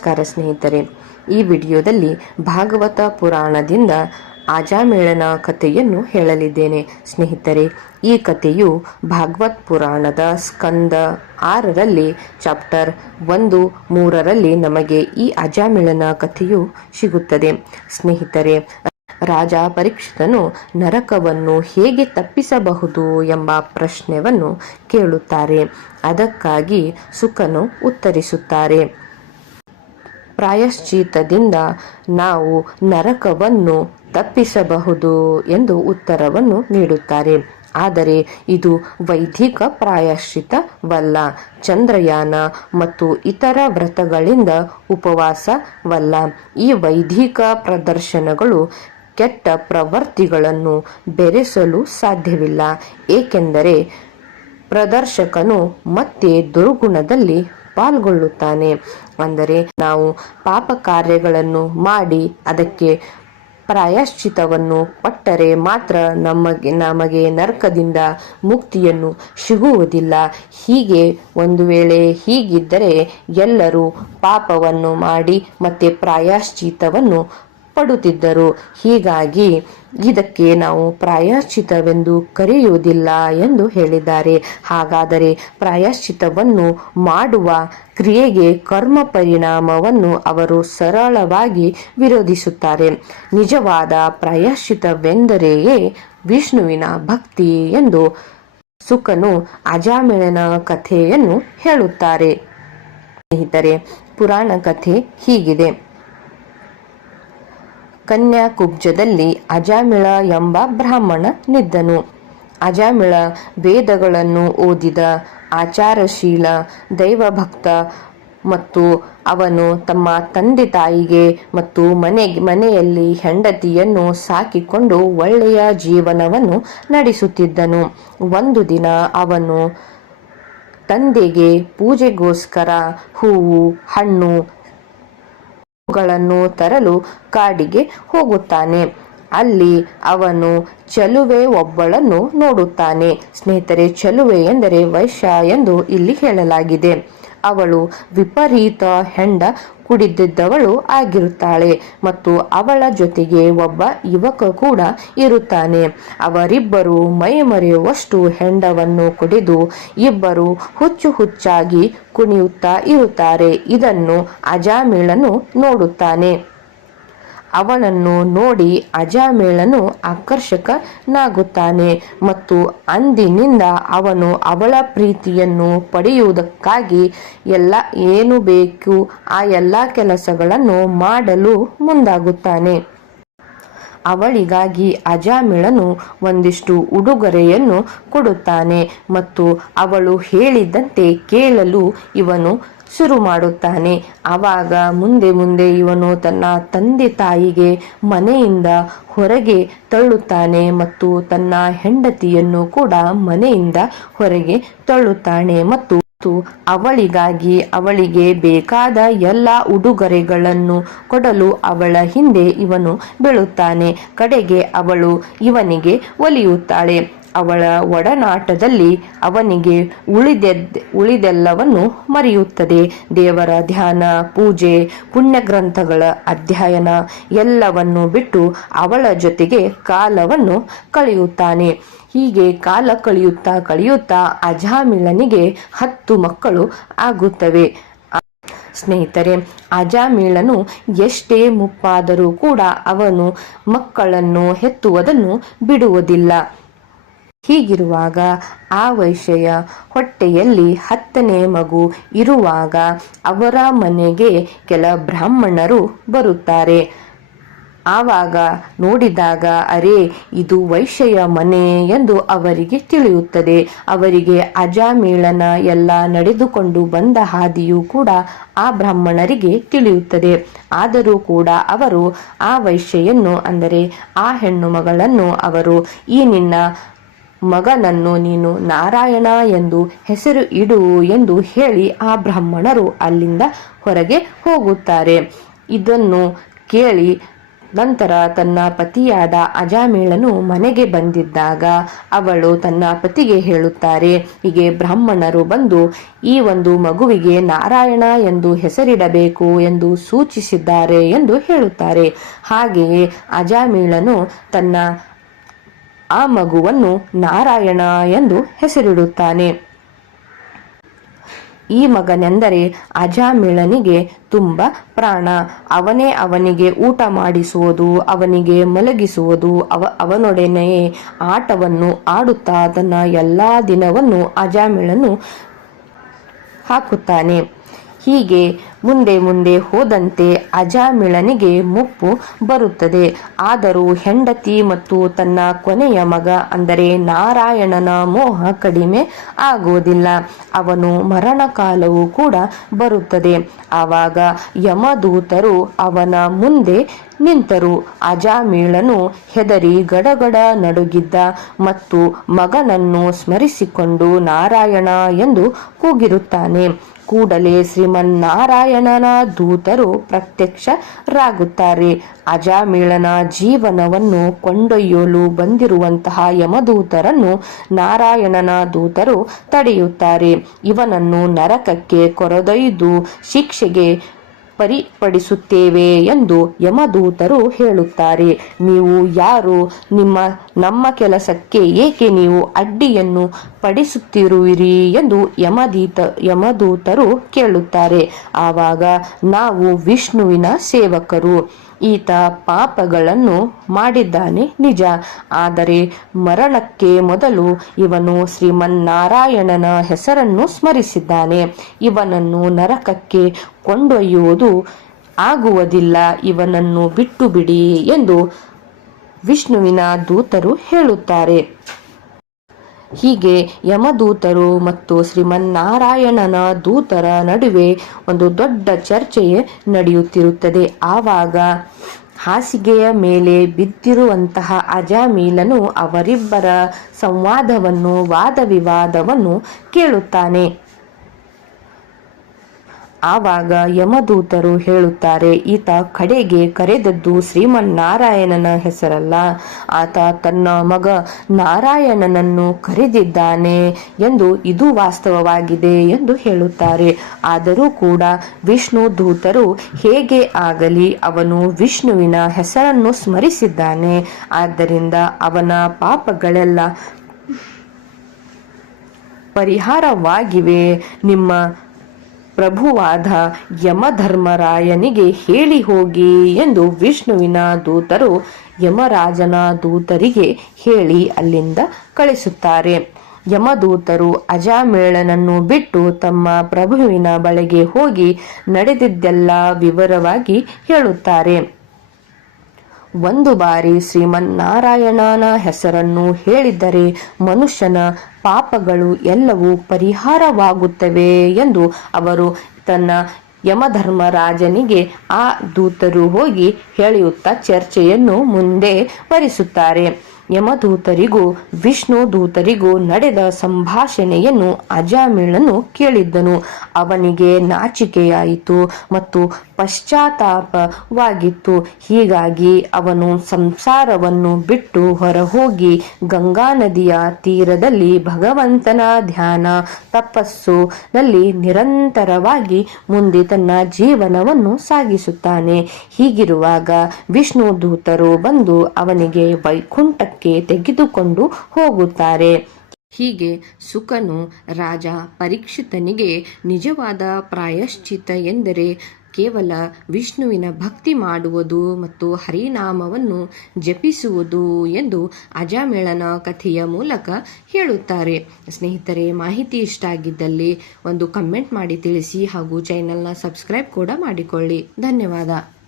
ನಮಸ್ಕಾರ ಸ್ನೇಹಿತರೆ. ಈ ವಿಡಿಯೋದಲ್ಲಿ ಭಾಗವತ ಪುರಾಣದಿಂದ ಆಜಾಮೇಳನ ಕಥೆಯನ್ನು ಹೇಳಲಿದ್ದೇನೆ. ಸ್ನೇಹಿತರೆ, ಈ ಕಥೆಯು ಭಾಗವತ್ ಪುರಾಣದ ಸ್ಕಂದ ಆರರಲ್ಲಿ, ಚಾಪ್ಟರ್ ಒಂದು ಮೂರರಲ್ಲಿ ನಮಗೆ ಈ ಅಜಾಮೇಳನ ಕಥೆಯು ಸಿಗುತ್ತದೆ. ಸ್ನೇಹಿತರೆ, ರಾಜ ಪರೀಕ್ಷಿತನು ನರಕವನ್ನು ಹೇಗೆ ತಪ್ಪಿಸಬಹುದು ಎಂಬ ಪ್ರಶ್ನೆಯನ್ನು ಕೇಳುತ್ತಾರೆ. ಅದಕ್ಕಾಗಿ ಸುಖನು ಉತ್ತರಿಸುತ್ತಾರೆ. ಪ್ರಾಯಶ್ಚಿತ್ತದಿಂದ ನಾವು ನರಕವನ್ನು ತಪ್ಪಿಸಬಹುದು ಎಂದು ಉತ್ತರವನ್ನು ನೀಡುತ್ತಾರೆ. ಆದರೆ ಇದು ವೈದಿಕ ಪ್ರಾಯಶ್ಚಿತವಲ್ಲ ಚಂದ್ರಯಾನ ಮತ್ತು ಇತರ ವ್ರತಗಳಿಂದ ಉಪವಾಸವಲ್ಲ. ಈ ವೈದಿಕ ಪ್ರದರ್ಶನಗಳು ಕೆಟ್ಟ ಪ್ರವೃತ್ತಿಗಳನ್ನು ಬೆರೆಸಲು ಸಾಧ್ಯವಿಲ್ಲ. ಏಕೆಂದರೆ ಪ್ರದರ್ಶಕನು ಮತ್ತೆ ದುರ್ಗುಣದಲ್ಲಿ ಪಾಲ್ಗೊಳ್ಳುತ್ತಾನೆ. ಅಂದರೆ ನಾವು ಪಾಪ ಕಾರ್ಯಗಳನ್ನು ಮಾಡಿ ಅದಕ್ಕೆ ಪ್ರಾಯಶ್ಚಿತವನ್ನು ಪಟ್ಟರೆ ಮಾತ್ರ ನಮಗೆ ನಮಗೆ ನರಕದಿಂದ ಮುಕ್ತಿಯನ್ನು ಸಿಗುವುದಿಲ್ಲ. ಹೀಗೆ ಒಂದು ವೇಳೆ ಹೀಗಿದ್ದರೆ ಎಲ್ಲರೂ ಪಾಪವನ್ನು ಮಾಡಿ ಮತ್ತೆ ಪ್ರಾಯಶ್ಚಿತವನ್ನು ಪಡುತ್ತಿದ್ದರು ಹೀಗಾಗಿ ಇದಕ್ಕೆ ನಾವು ಪ್ರಾಯಶ್ಚಿತವೆಂದು ಕರೆಯುವುದಿಲ್ಲ ಎಂದು ಹೇಳಿದ್ದಾರೆ. ಹಾಗಾದರೆ ಪ್ರಾಯಶ್ಚಿತವನ್ನು ಮಾಡುವ ಕ್ರಿಯೆಗೆ ಕರ್ಮ ಪರಿಣಾಮವನ್ನು ಅವರು ಸರಳವಾಗಿ ವಿರೋಧಿಸುತ್ತಾರೆ. ನಿಜವಾದ ಪ್ರಾಯಶ್ಚಿತವೆಂದರೆಯೇ ವಿಷ್ಣುವಿನ ಭಕ್ತಿ ಎಂದು ಸುಖನು ಅಜಾಮಿಳನ ಕಥೆಯನ್ನು ಹೇಳುತ್ತಾರೆ. ಸ್ನೇಹಿತರೆ ಪುರಾಣ ಕಥೆ ಹೀಗಿದೆ. ಕನ್ಯಾಕುಬ್ಜದಲ್ಲಿ ಅಜಾಮಿಳ ಎಂಬ ಬ್ರಾಹ್ಮಣ ನಿದ್ದನು. ಅಜಾಮಿಳ ವೇದಗಳನ್ನು ಓದಿದ ಆಚಾರಶೀಲ ದೈವಭಕ್ತ ಮತ್ತು ಅವನು ತಮ್ಮ ತಂದೆ ತಾಯಿಗೆ ಮತ್ತು ಮನೆ, ಮನೆಯಲ್ಲಿ ಹೆಂಡತಿಯನ್ನು ಸಾಕಿಕೊಂಡು ಒಳ್ಳೆಯ ಜೀವನವನ್ನು ನಡೆಸುತ್ತಿದ್ದನು. ಒಂದು ದಿನ ಅವನು ತಂದೆಗೆ ಪೂಜೆಗೋಸ್ಕರ ಹೂವು, ಹಣ್ಣು ಗಳನ್ನು ತರಲು ಕಾಡಿಗೆ ಹೋಗುತ್ತಾನೆ. ಅಲ್ಲಿ ಅವನು ಚಲುವೆ ಒಬ್ಬಳನ್ನು ನೋಡುತ್ತಾನೆ. ಸ್ನೇಹಿತರೆ, ಚಲುವೆ ಎಂದರೆ ವೈಶ್ಯ ಎಂದು ಇಲ್ಲಿ ಹೇಳಲಾಗಿದೆ. ಅವಳು ವಿಪರೀತ ಹೆಂಡ ಕುಡಿದಿದ್ದವಳು ಆಗಿರುತ್ತಾಳೆ ಮತ್ತು ಅವಳ ಜೊತೆಗೆ ಒಬ್ಬ ಯುವಕ ಕೂಡ ಇರುತ್ತಾನೆ. ಅವರಿಬ್ಬರು ಮೈಮರೆಯುವಷ್ಟು ಹೆಂಡವನ್ನು ಕುಡಿದು ಇಬ್ಬರು ಹುಚ್ಚು ಹುಚ್ಚಾಗಿ ಕುಣಿಯುತ್ತಾ ಇರುತ್ತಾರೆ. ಇದನ್ನು ಅಜಾಮಿಳನು ನೋಡುತ್ತಾನೆ. ಅವನನ್ನು ನೋಡಿ ಅಜಾಮೇಳನು ಆಕರ್ಷಕನಾಗುತ್ತಾನೆ ಮತ್ತು ಅಂದಿನಿಂದ ಅವನು ಅವಳ ಪ್ರೀತಿಯನ್ನು ಪಡೆಯುವುದಕ್ಕಾಗಿ ಎಲ್ಲ ಏನು ಬೇಕು ಆ ಎಲ್ಲ ಕೆಲಸಗಳನ್ನು ಮಾಡಲು ಮುಂದಾಗುತ್ತಾನೆ. ಅವಳಿಗಾಗಿ ಅಜಾಮಿಳನು ಒಂದಿಷ್ಟು ಉಡುಗೊರೆಯನ್ನು ಕೊಡುತ್ತಾನೆ ಮತ್ತು ಅವಳು ಹೇಳಿದಂತೆ ಕೇಳಲು ಇವನು ಶುರು ಮಾಡುತ್ತಾನೆ ಆವಾಗ ಮುಂದೆ ಮುಂದೆ ಇವನು ತನ್ನ ತಂದೆ ತಾಯಿಗೆ ಮನೆಯಿಂದ ಹೊರಗೆ ತಳ್ಳುತ್ತಾನೆ ಮತ್ತು ತನ್ನ ಹೆಂಡತಿಯನ್ನು ಕೂಡ ಮನೆಯಿಂದ ಹೊರಗೆ ತಳ್ಳುತ್ತಾನೆ ಮತ್ತು ಅವಳಿಗಾಗಿ ಅವಳಿಗೆ ಬೇಕಾದ ಎಲ್ಲ ಉಡುಗೊರೆಗಳನ್ನು ಕೊಡಲು ಅವಳ ಹಿಂದೆ ಇವನು ಬೀಳುತ್ತಾನೆ. ಕಡೆಗೆ ಅವಳು ಇವನಿಗೆ ಒಲಿಯುತ್ತಾಳೆ. ಅವಳ ಒಡನಾಟದಲ್ಲಿ ಅವನಿಗೆ ಉಳಿದೆದ್, ಉಳಿದೆಲ್ಲವನ್ನು ಮರೆಯುತ್ತದೆ. ದೇವರ ಧ್ಯಾನ, ಪೂಜೆ, ಪುಣ್ಯಗ್ರಂಥಗಳ ಅಧ್ಯಯನ ಎಲ್ಲವನ್ನು ಬಿಟ್ಟು ಅವಳ ಜೊತೆಗೆ ಕಾಲವನ್ನು ಕಳೆಯುತ್ತಾನೆ. ಹೀಗೆ ಕಾಲ ಕಳೆಯುತ್ತಾ ಕಳೆಯುತ್ತಾ ಅಜಾಮಿಳನಿಗೆ ಹತ್ತು ಮಕ್ಕಳು ಆಗುತ್ತವೆ. ಸ್ನೇಹಿತರೆ, ಅಜಾಮಿಳನು ಎಷ್ಟೇ ಮುಪ್ಪಾದರೂ ಕೂಡ ಅವನು ಮಕ್ಕಳನ್ನು ಹೆತ್ತುವುದನ್ನು ಬಿಡುವುದಿಲ್ಲ. ಹೀಗಿರುವಾಗ ಆ ವೈಶ್ಯ ಹೊಟ್ಟೆಯಲ್ಲಿ ಹತ್ತನೇ ಮಗು ಇರುವಾಗ ಅವರ ಮನೆಗೆ ಕೆಲ ಬ್ರಾಹ್ಮಣರು ಬರುತ್ತಾರೆ. ಆವಾಗ ನೋಡಿದಾಗ, ಅರೆ, ಇದು ವೈಶ್ಯ ಮನೆ ಎಂದು ಅವರಿಗೆ ತಿಳಿಯುತ್ತದೆ. ಅವರಿಗೆ ಅಜಾಮೇಳನ ಎಲ್ಲ ನಡೆದುಕೊಂಡು ಬಂದ ಹಾದಿಯೂ ಕೂಡ ಆ ಬ್ರಾಹ್ಮಣರಿಗೆ ತಿಳಿಯುತ್ತದೆ. ಆದರೂ ಕೂಡ ಅವರು ಆ ವೈಶ್ಯೆಯನ್ನು, ಅಂದರೆ ಆ ಹೆಣ್ಣು ಮಗಳನ್ನು, ಅವರು, ಈ ನಿನ್ನ ಮಗನನ್ನು ನೀನು ನಾರಾಯಣ ಎಂದು ಹೆಸರು ಇಡು ಎಂದು ಹೇಳಿ ಆ ಬ್ರಾಹ್ಮಣರು ಅಲ್ಲಿಂದ ಹೊರಗೆ ಹೋಗುತ್ತಾರೆ. ಇದನ್ನು ಕೇಳಿ ನಂತರ ತನ್ನ ಪತಿಯಾದ ಅಜಾಮೇಳನು ಮನೆಗೆ ಬಂದಿದ್ದಾಗ ಅವಳು ತನ್ನ ಪತಿಗೆ ಹೇಳುತ್ತಾರೆ, ಹೀಗೆ ಬ್ರಾಹ್ಮಣರು ಬಂದು ಈ ಒಂದು ಮಗುವಿಗೆ ನಾರಾಯಣ ಎಂದು ಹೆಸರಿಡಬೇಕು ಎಂದು ಸೂಚಿಸಿದ್ದಾರೆ ಎಂದು ಹೇಳುತ್ತಾರೆ. ಹಾಗೆಯೇ ಅಜಾಮೀಳನು ತನ್ನ ಆ ಮಗುವನ್ನು ನಾರಾಯಣ ಎಂದು ಹೆಸರಿಡುತ್ತಾನೆ. ಈ ಮಗನೆಂದರೆ ಅಜಾಮಿಳನಿಗೆ ತುಂಬ ಪ್ರಾಣ. ಅವನೇ ಅವನಿಗೆ ಊಟ ಮಾಡಿಸುವುದು, ಅವನಿಗೆ ಮಲಗಿಸುವುದು, ಅವ, ಅವನೊಡನೆಯೇ ಆಟವನ್ನು ಆಡುತ್ತಾ ತನ್ನ ಎಲ್ಲ ದಿನವನ್ನು ಅಜಾಮಿಳನು ಹಾಕುತ್ತಾನೆ. ಹೀಗೆ ಮುಂದೆ ಮುಂದೆ ಹೋದಂತೆ ಅಜಾಮಿಳನಿಗೆ ಮುಪ್ಪು ಬರುತ್ತದೆ. ಆದರೂ ಹೆಂಡತಿ ಮತ್ತು ತನ್ನ ಕೊನೆಯ ಮಗ, ಅಂದರೆ ನಾರಾಯಣನ ಮೋಹ ಕಡಿಮೆ ಆಗುವುದಿಲ್ಲ. ಅವನು ಮರಣ ಕಾಲವೂ ಕೂಡ ಬರುತ್ತದೆ. ಆವಾಗ ಯಮದೂತರು ಅವನ ಮುಂದೆ ನಿಂತರು. ಅಜಾಮೀಳನು ಹೆದರಿ ಗಡಗಡ ನಡುಗಿದ್ದ ಮತ್ತು ಮಗನನ್ನು ಸ್ಮರಿಸಿಕೊಂಡು ನಾರಾಯಣ ಎಂದು ಕೂಗಿರುತ್ತಾನೆ. ಕೂಡಲೇ ಶ್ರೀಮನ್ನಾರಾಯಣನ ದೂತರು ಪ್ರತ್ಯಕ್ಷರಾಗುತ್ತಾರೆ. ಅಜಾಮಿಳನ ಜೀವನವನ್ನು ಕೊಂಡೊಯ್ಯಲು ಬಂದಿರುವಂತಹ ಯಮದೂತರನ್ನು ನಾರಾಯಣನ ದೂತರು ತಡೆಯುತ್ತಾರೆ. ಇವನನ್ನು ನರಕಕ್ಕೆ ಕೊರೆದೊಯ್ದು ಶಿಕ್ಷೆಗೆ ಪರಿಪಡಿಸುತ್ತೇವೆ ಎಂದು ಯಮದೂತರು ಹೇಳುತ್ತಾರೆ. ನೀವು ಯಾರು? ನಿಮ್ಮ, ನಮ್ಮ ಕೆಲಸಕ್ಕೆ ಏಕೆ ನೀವು ಅಡ್ಡಿಯನ್ನು ಪಡಿಸುತ್ತಿರುವಿರಿ ಎಂದು ಯಮದೀತ, ಯಮದೂತರು ಕೇಳುತ್ತಾರೆ. ಆವಾಗ ನಾವು ವಿಷ್ಣುವಿನ ಸೇವಕರು. ಈತ ಪಾಪಗಳನ್ನು ಮಾಡಿದ್ದಾನೆ ನಿಜ. ಆದರೆ ಮರಣಕ್ಕೆ ಮೊದಲು ಇವನು ಶ್ರೀಮನ್ನಾರಾಯಣನ ಹೆಸರನ್ನು ಸ್ಮರಿಸಿದ್ದಾನೆ. ಇವನನ್ನು ನರಕಕ್ಕೆ ಕೊಂಡೊಯ್ಯುವುದು ಆಗುವುದಿಲ್ಲ. ಇವನನ್ನು ಬಿಟ್ಟು ಬಿಡಿ ಎಂದು ವಿಷ್ಣುವಿನ ದೂತರು ಹೇಳುತ್ತಾರೆ. ಹೀಗೆ ಯಮದೂತರು ಮತ್ತು ಶ್ರೀಮನ್ನಾರಾಯಣನ ದೂತರ ನಡುವೆ ಒಂದು ದೊಡ್ಡ ಚರ್ಚೆಯೇ ನಡೆಯುತ್ತಿರುತ್ತದೆ. ಆವಾಗ ಹಾಸಿಗೆಯ ಮೇಲೆ ಬಿದ್ದಿರುವಂತಹ ಅಜಾಮೀಲನು ಅವರಿಬ್ಬರ ಸಂವಾದವನ್ನು ವಾದ ವಿವಾದವನ್ನು ಕೇಳುತ್ತಾನೆ. ಆವಾಗ ಯಮದೂತರು ಹೇಳುತ್ತಾರೆ, ಈತ ಕಡೆಗೆ ಕರೆದದ್ದು ಶ್ರೀಮನ್ನಾರಾಯಣನ ಹೆಸರಲ್ಲ. ಆತ ತನ್ನ ಮಗ ನಾರಾಯಣನನ್ನು ಕರೆದಿದ್ದಾನೆ ಎಂದು ಇದು ವಾಸ್ತವವಾಗಿದೆ ಎಂದು ಹೇಳುತ್ತಾರೆ. ಆದರೂ ಕೂಡ ವಿಷ್ಣು ದೂತರು ಹೇಗೆ ಆಗಲಿ ಅವನು ವಿಷ್ಣುವಿನ ಹೆಸರನ್ನು ಸ್ಮರಿಸಿದ್ದಾನೆ. ಆದ್ದರಿಂದ ಅವನ ಪಾಪಗಳೆಲ್ಲ ಪರಿಹಾರವಾಗಿವೆ. ನಿಮ್ಮ ಪ್ರಭುವಾದ ಯಮಧರ್ಮರಾಯನಿಗೆ ಹೇಳಿ ಹೋಗಿ ಎಂದು ವಿಷ್ಣುವಿನ ದೂತರು ಯಮರಾಜನ ದೂತರಿಗೆ ಹೇಳಿ ಅಲ್ಲಿಂದ ಕಳಿಸುತ್ತಾರೆ. ಯಮದೂತರು ಅಜಾಮೇಳನನ್ನು ಬಿಟ್ಟು ತಮ್ಮ ಪ್ರಭುವಿನ ಬಳಿಗೆ ಹೋಗಿ ನಡೆದಿದ್ದೆಲ್ಲ ವಿವರವಾಗಿ ಹೇಳುತ್ತಾರೆ. ಒಂದು ಬಾರಿ ಶ್ರೀಮನ್ನಾರಾಯಣನ ಹೆಸರನ್ನು ಹೇಳಿದರೆ ಮನುಷ್ಯನ ಪಾಪಗಳು ಎಲ್ಲವೂ ಪರಿಹಾರವಾಗುತ್ತವೆ ಎಂದು ಅವರು ತನ್ನ ಯಮಧರ್ಮರಾಜನಿಗೆ ಆ ದೂತರು ಹೋಗಿ ಹೇಳಿಯುತ್ತಾ ಚರ್ಚೆಯನ್ನು ಮುಂದೆ ವರಿಸುತ್ತಾರೆ. ಯಮದೂತರಿಗೂ ವಿಷ್ಣು ದೂತರಿಗೂ ನಡೆದ ಸಂಭಾಷಣೆಯನ್ನು ಅಜಾಮಿಳನು ಕೇಳಿದ್ದನು. ಅವನಿಗೆ ನಾಚಿಕೆಯಾಯಿತು ಮತ್ತು ಪಶ್ಚಾತ್ತಾಪವಾಗಿತ್ತು. ಹೀಗಾಗಿ ಅವನು ಸಂಸಾರವನ್ನು ಬಿಟ್ಟು ಹೊರಹೋಗಿ ಗಂಗಾ ನದಿಯ ತೀರದಲ್ಲಿ ಭಗವಂತನ ಧ್ಯಾನ, ತಪಸ್ಸು ನಲ್ಲಿ ನಿರಂತರವಾಗಿ ಮುಂದೆ ತನ್ನ ಜೀವನವನ್ನು ಸಾಗಿಸುತ್ತಾನೆ. ಹೀಗಿರುವಾಗ ವಿಷ್ಣು ದೂತರು ಬಂದು ಅವನಿಗೆ ವೈಕುಂಠಕ್ಕೆ ತೆಗೆದುಕೊಂಡು ಹೋಗುತ್ತಾರೆ. ಹೀಗೆ ಸುಖನು ರಾಜ ಪರೀಕ್ಷಿತನಿಗೆ ನಿಜವಾದ ಪ್ರಾಯಶ್ಚಿತ ಎಂದರೆ ಕೇವಲ ವಿಷ್ಣುವಿನ ಭಕ್ತಿ ಮಾಡುವುದು ಮತ್ತು ಹರಿನಾಮವನ್ನು ಜಪಿಸುವುದು ಎಂದು ಅಜಾಮೇಳನ ಕಥೆಯ ಮೂಲಕ ಹೇಳುತ್ತಾರೆ. ಸ್ನೇಹಿತರೆ, ಮಾಹಿತಿ ಇಷ್ಟ ಆಗಿದ್ದಲ್ಲಿ ಒಂದು ಕಮೆಂಟ್ ಮಾಡಿ ತಿಳಿಸಿ ಹಾಗೂ ಚಾನೆಲ್ನ ಸಬ್ಸ್ಕ್ರೈಬ್ ಕೂಡ ಮಾಡಿಕೊಳ್ಳಿ. ಧನ್ಯವಾದ.